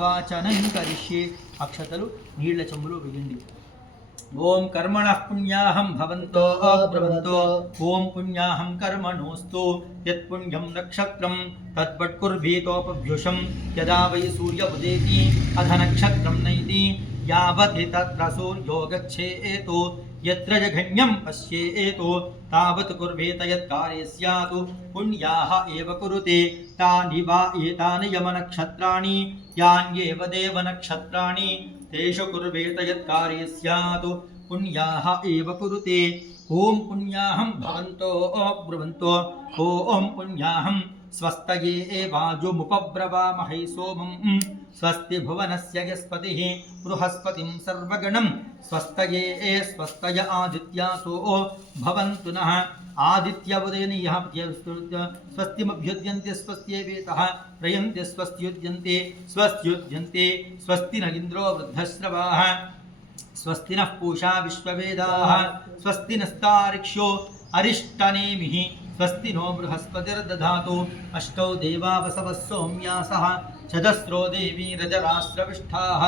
వాచనం కరిష్యే అక్షతలు నీళ్ల చెంబులో వేయండి. ఓం కర్మణః పుణ్యాహం భవంతో బ్రవంతో ఓం పుణ్యాహం కర్మణోస్తు యత్పుణ్యం నక్షత్రం తద్వట్కుర్భీతోపభ్యుషం యదా వై సూర్య ఉదేతి అధ నక్షత్రం నైతి యావతి తత్ర సూర్యో గచ్ఛేతు యత్ర జఘన్యం పశ్యేతు తావత్ కుర్వేత యత్కార్యే స్యాతు పుణ్యాః ఏవ కురుతే తాని వా ఏతాని యమనక్షత్రాణి యాన్యేవ దేవనక్షత్రాణి తేషు కుర్వేత యత్కార్యే స్యాతు పుణ్యాః ఏవ కురుతే. ఓం పుణ్యాహం భవంతో బ్రువంతో ఓం పుణ్యాహం స్వస్తయే వాజుముపబ్రవామహై సోమం స్వస్తి భువనస్య యస్పతిః బృహస్పతిం సర్వగణం స్వస్తయే స్వస్తయ ఆదిత్యాసో భవంతు నః ఆదిత్యవదయనీయః స్వస్తిమభ్యుద్యంతే స్వస్త్యేవేతః ప్రయంతే స్వస్త్యుద్యంతే స్వస్త్యుద్యంతే స్వస్తి న ఇంద్రో వృద్ధశ్రవాः స్వస్తి నః పూషా విశ్వవేదాः స్వస్తి నస్తారిక్ష్యో అరిష్టనేమిః స్వస్తి నో బృహస్పతిర్దధాతు అష్టౌ దేవా వసవः సౌమ్యాసః చదస్రో దేవీ రజరాశ్రవిష్ఠాः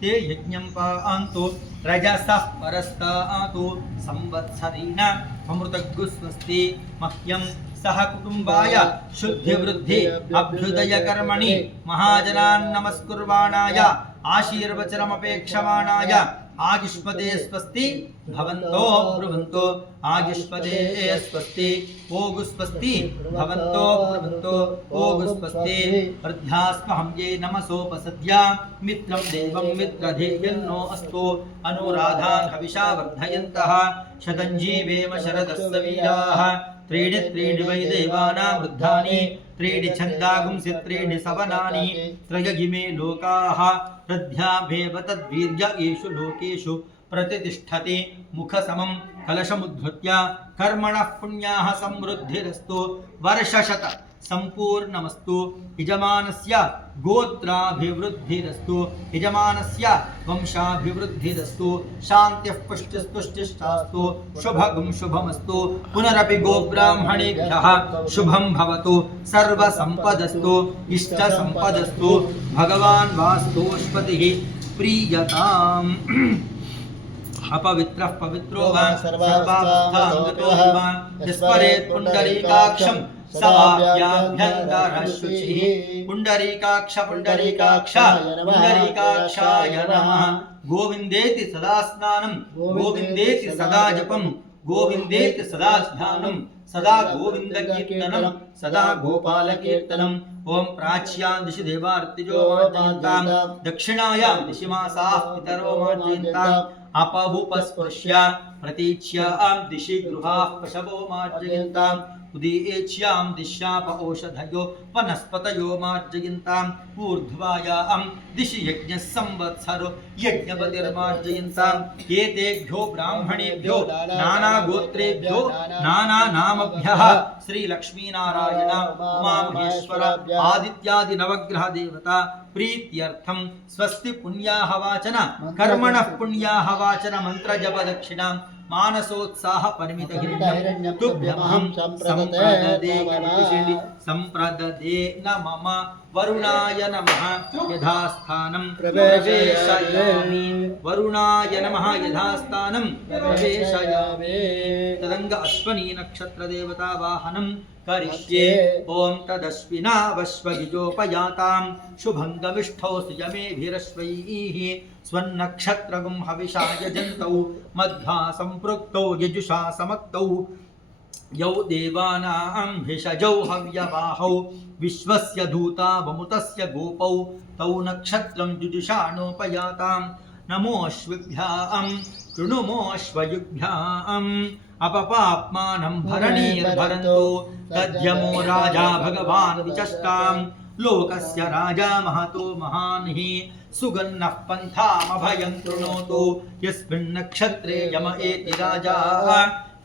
ते यज्ञं पान्तु रजसः परस्तातु संवत्सरेण अमृतग्गु स्वस्ति मह्यं सह कुटुम्बाय शुद्धिवृद्धि अभ्युदय कर्मणि महाजनान् नमस्कुर्वाणाय आशीर्वचनमपेक्षमाणाय आयुष्मते स्वस्ति भवन्तो ब्रुवन्तो आयुष्मते स्वस्ति ओगु स्वस्ति भवन्तो ब्रुवन्तो ओगु स्वस्ति वृद्ध्यास्महं ये नमसोपसद्या मित्रं देवं मित्रधेयन्नो अस्तु अनुराधान् हविषा वर्धयन्तः शतं जीवेम शरदस्य वीराः त्रीणि त्रीणि वै देवानां वृद्धानि त्रीणि छन्दागुंसि त्रीणि सवनानि त्रय इमे लोकाः वृद्ध्याभेव तद्वीर्य येषु लोकेषु प्रतिष्ठति मुखसमं कलशमुद्धृत्य कर्मणः पुण्याः समृद्धिरस्तु वर्षशत संपूर्णमस्तु यजमानस्य गोत्राभिवृद्धिरस्तु यजमानस्य वंशाभिवृद्धिरस्तु शान्तिः पुष्टिस्तुष्टिश्चास्तु शुभगुं शुभमस्तु पुनरपि गोब्राह्मणेभ्यः शुभं भवतु सर्वसम्पदस्तु इष्टसम्पदस्तु भगवान् वास्तुष्पतिः प्रीयताम्. अपवित्रः पवित्रो वा सर्वावस्थाङ्गतो वा यस्मरेत् पुण्डरीकाक्षं सवाप्याभ्यन्तरशुचिः पुण्डरीकाक्ष पुण्डरीकाक्ष पुण्डरीकाक्षाय नमः. गोविन्देति सदा स्नानं गोविन्देति सदा जपं गोविन्देति सदा ध्यानं सदा गोविन्दकीर्तनं सदा गोपालकीर्तनम्. ओम प्राच्यां दिशि देवार्तिजो मार्जयन्तां दक्षिणायां दिशि मासाः पितरो मार्जयन्ताम् अपभूपस्पृश्य प्रतीच्यां दिशि गृहाः पशवो मार्जयन्ताम् उदीच्यां दिश्याप औषधयो वनस्पतयो मार्जयन्ताम् ऊर्ध्वायां दिशि यज्ञः संवत्सरो यज्ञपतिर्मार्जयन्ताम्. एतेभ्यो ब्राह्मणेभ्यो नानागोत्रेभ्यो नानानामभ्यः श्रीलक्ष्मीनारायण उमामहेश्वर आदित्यादि नवग्रह देवता प्रीत्यर्थं स्वस्ति पुण्याः वाचन कर्मणः पुण्याः वाचन मंत्र जप दक्षिणां मानसोत्साह परिमित हिरण्यं तुभ्यमहं संप्रददे न मम वरुणाय नमः यथास्थानं प्रवेशयामि वरुणाय नमः यथास्थानं प्रवेशयामि. तदंग अश्वनी नक्षत्र देवता वाहनं करिष्ये. ओम तदश्विनावश्वगिजोपयातां शुभंगमिष्ठौ सुयमेभिरश्वैः स्वन्नक्षत्रगुं हविषा यजन्तौ मध्वा सम्पृक्तौ यजुषा समक्तौ यौ देवानां भिषजौ हव्यवाहौ विश्वस्य दूता वमुतस्य गोपौ तौ नक्षत्रं जुजुषाणोपयातां. नमोऽश्विभ्यां कृणुमोऽश्वयुभ्याम् अपपाप्मानं भरणीर्भरन्तु तद्यमो राजा भगवान् विचष्टां लोकस्य राजा महतो महान् हि सुगन्नः पन्थामभयं कृणोतु यस्मिन् नक्षत्रे यम एति राजा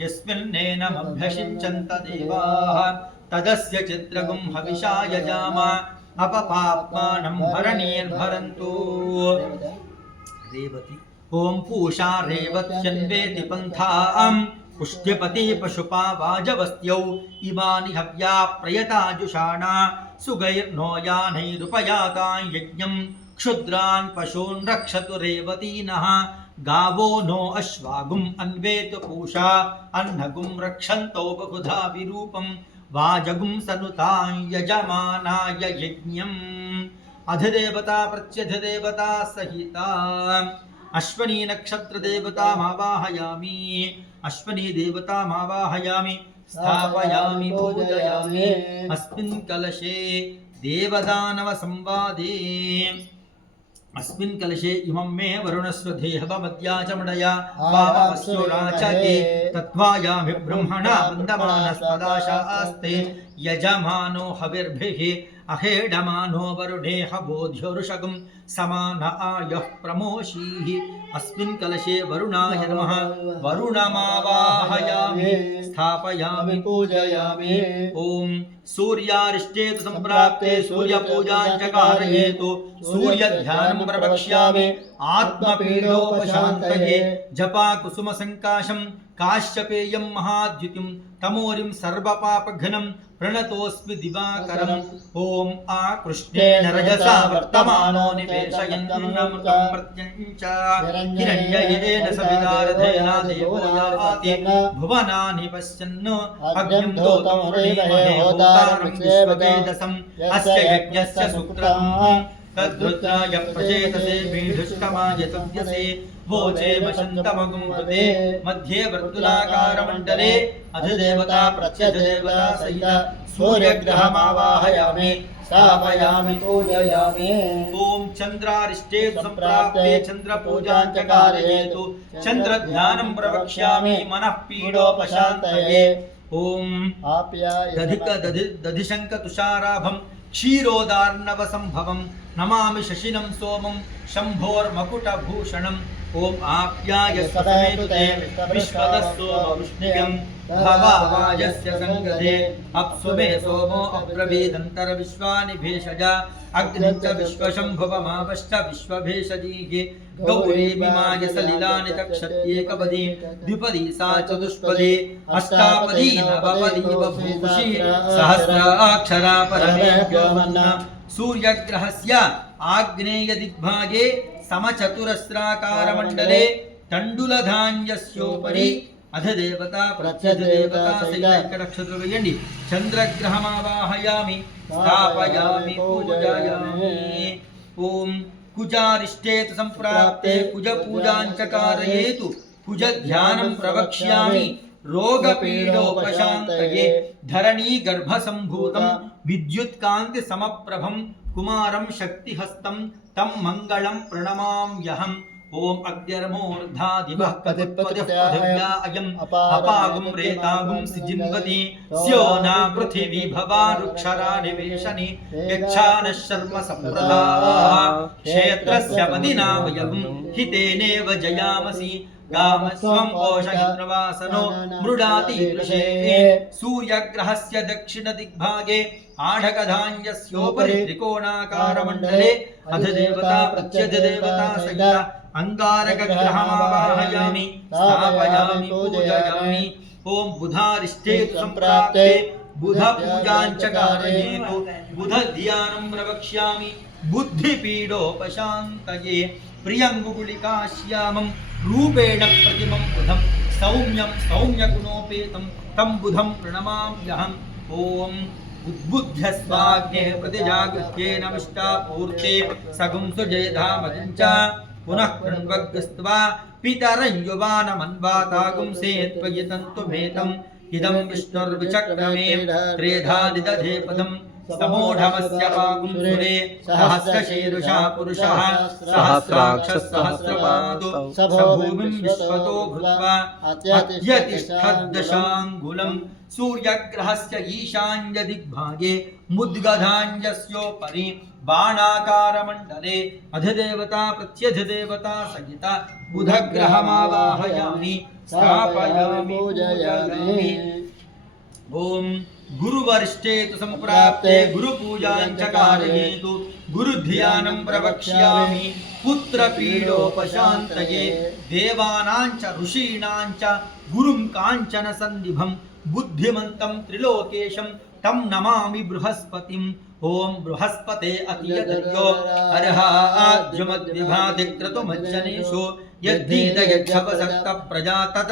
यस्मिन्नेनमभ्यषिञ्चन्त देवाः तदस्य चित्रगुं हविषा यजाम अपपाप्मानं भरणीर्भरन्तु. रेवती ओम पूषा रेवत्यन्वेति पन्थां पुष्यपति पशुपा वाजवस्त्यौ इमानि हव्या प्रयता जुषाणा सुगैर्नो यानैरुपयातां यज्ञं क्षुद्रान् पशून् रक्षतु रेवतीनः गावो नो अश्वागुम् अन्वेतु पूषा अन्नगुं रक्षन्तो बहुधा विरूपं वाजगुं सनुतां यजमानाय यज्ञम् अधिदेवता प्रत्यधिदेवता सहिता अश्वनी नक्षत्र देवतामावाहयामि अश्वनी देवतामावाहयामि स्थापयामि पूजयामि अस्मिन् कलशे देवदानव संवादे अस्मिन् कलशे इमं मे वरुणस्य देहवमद्याचमडया वामवस्योराचके तत्त्वायामि ब्रह्मणा वन्दमानस्पदाशास्ते यजमानो हविर्भिः अहेडमानो वरुणेह बोध्योरुषगं समान आयः प्रमोषीः अस्मिन् कलशे वरुणाय नमः वरुणमावाहयामि स्थापयामि पूजयामि ॐ सूर्यारिष्टेतु सम्प्राप्ते सूर्यपूजां च कारयेतु सूर्यध्यानं प्रवक्ष्यामि आत्मपीडोपशान्तये जपाकुसुमसङ्काशं काश्यपेयं महाद्युतिं तमोरिं सर्वपापघ्नं प्रणतोऽस्मि दिवाकरम् ॐ आकृष्णेन रजसा वर्तमानो निवेशयन्नमृतं प्रत्यञ्च हिरण्ययेन सवितारथेन देवो याति भुवनानि पश्यन् अग्निं दोतं वृणीमहे होतारं विश्ववेदसम् अस्य यज्ञस्य सुकृतम् तद्रुद्राय प्रचेतसे भीष्टमाय तव्यसे वोचे वसन्तमगुं हृदे मध्ये वर्तुलाकारमण्डले अधिदेवता प्रत्यधिदेवता सहित सूर्यग्रहमावाहयामि स्थापयामि पूजयामि ॐ चन्द्रारिष्टेतु सम्प्राप्ते चन्द्रपूजां च कारयेतु चन्द्रध्यानं प्रवक्ष्यामि मनः पीडोपशान्तये ॐ दधिशङ्कतुषाराभं क्षीरोदार्णवसम्भवं नमामि शशिनं सोमं शम्भोर्मकुटभूषणम् ॐ आप्याय स्वसमेतुते विश्वतस्सोमवृष्णियं भवावाजस्य सङ्गते अप्सुमे सोमो अब्रवीदन्तरविश्वानि भेषज अग्निं च विश्वशम्भुवमावश्च विश्वभेषजीः गौरीमिमाय सलिलानि तक्षत्येकपदी द्विपदी सा चतुष्पदी अष्टापदी नवपदी बभूषी सहस्राक्षरा परमेभ्योऽमन्ना सूर्यग्रहस्य आग्नेयदिग्भागे समचतुरस्राकारमण्डले तण्डुलधान्यस्योपरि अधिदेवता प्रत्यधिदेवता सैकनक्षत्रवेयंడి चंद्रग्रहमावाहयामि स्थापयामि पूजयामि ॐ कुजारिष्टेतु सम्प्राप्ते कुजपूजां च कारयेतु कुजध्यानं प्रवक्ष्यामि रोगपीडोपशान्तये धरणी गर्भसम्भूतं विद्युत्कान्तिसमप्रभं कुमारं शक्तिहस्तं तं मङ्गलं प्रणमाम्यहम् ॐ अग्निर्मूर्धादिवः पतिपतिपृथिव्या अयम् अपागुं रेतागुं सिजिन्वति स्यो न पृथिवी भवारुक्षरा निवेशनि यच्छानः शर्म सम्प्रदाः क्षेत्रस्य मदिना वयं हितेनेव जयामसि गामस्वं कोशहिन्द्रवासनो मृडातीदृशे सूर्यग्रहस्य दक्षिणदिग्भागे आढकधान्यस्योपरि त्रिकोणाकारमण्डले अधिदेवता प्रत्यधिदेवता सहित अंगारकग्रहमावाहयामि स्थापयामि पूजयामि ॐ बुधारिष्टेतु सम्प्राप्ते बुधपूजां च कारयेतु बुधध्यानं प्रवक्ष्यामि बुद्धिपीडोपशान्तये प्रियङ्गुकुलिकाश्यामं रूपेण प्रतिमं बुधं सौम्यं सौम्यगुणोपेतं तं बुधं प्रणमाम्यहम् ॐ उद्बुद्ध्यस्वाग्ने प्रतिजागृह्येन विष्टापूर्ते सगुं सुजयधामगिञ्च पुनः कृण्वग्स्त्वा पितरं युवानमन्वातागुं सेत्त्वयितन्तुमेतम् इदं विष्णुर्विचक्रमे त्रेधा निदधे पदम् समूढमस्य पागुं सुरे सहस्रशीर्षा पुरुषः सहस्राक्षः सहस्रपादो स भूमिं विश्वतो भूत्वा अत्यतिष्ठद्दशाङ्गुलं सूर्यग्रहस्य ईशान्यदिग्भागे मुद्गधान्यस्योपरि बाणाकारमण्डले अधिदेवता प्रत्यधिदेवता सहित बुधग्रहमावाहयामि स्थापयामि पूजयामि ॐ गुरुवर्ष्टेतु सम्प्राप्ते गुरुपूजां च कारयेतु गुरुध्यानं प्रवक्ष्यामि पुत्रपीडोपशान्तये देवानां च ऋषीणां च गुरुं काञ्चन सन्निभं बुद्धिमन्तं त्रिलोकेशं तं नमामि बृहस्पतिम् ओम बृहस्पते अतियदर्यो अर्हाद्युमद्विभाति क्रतुमज्जनेषु यद्धीत यच्छपसक्त प्रजा तत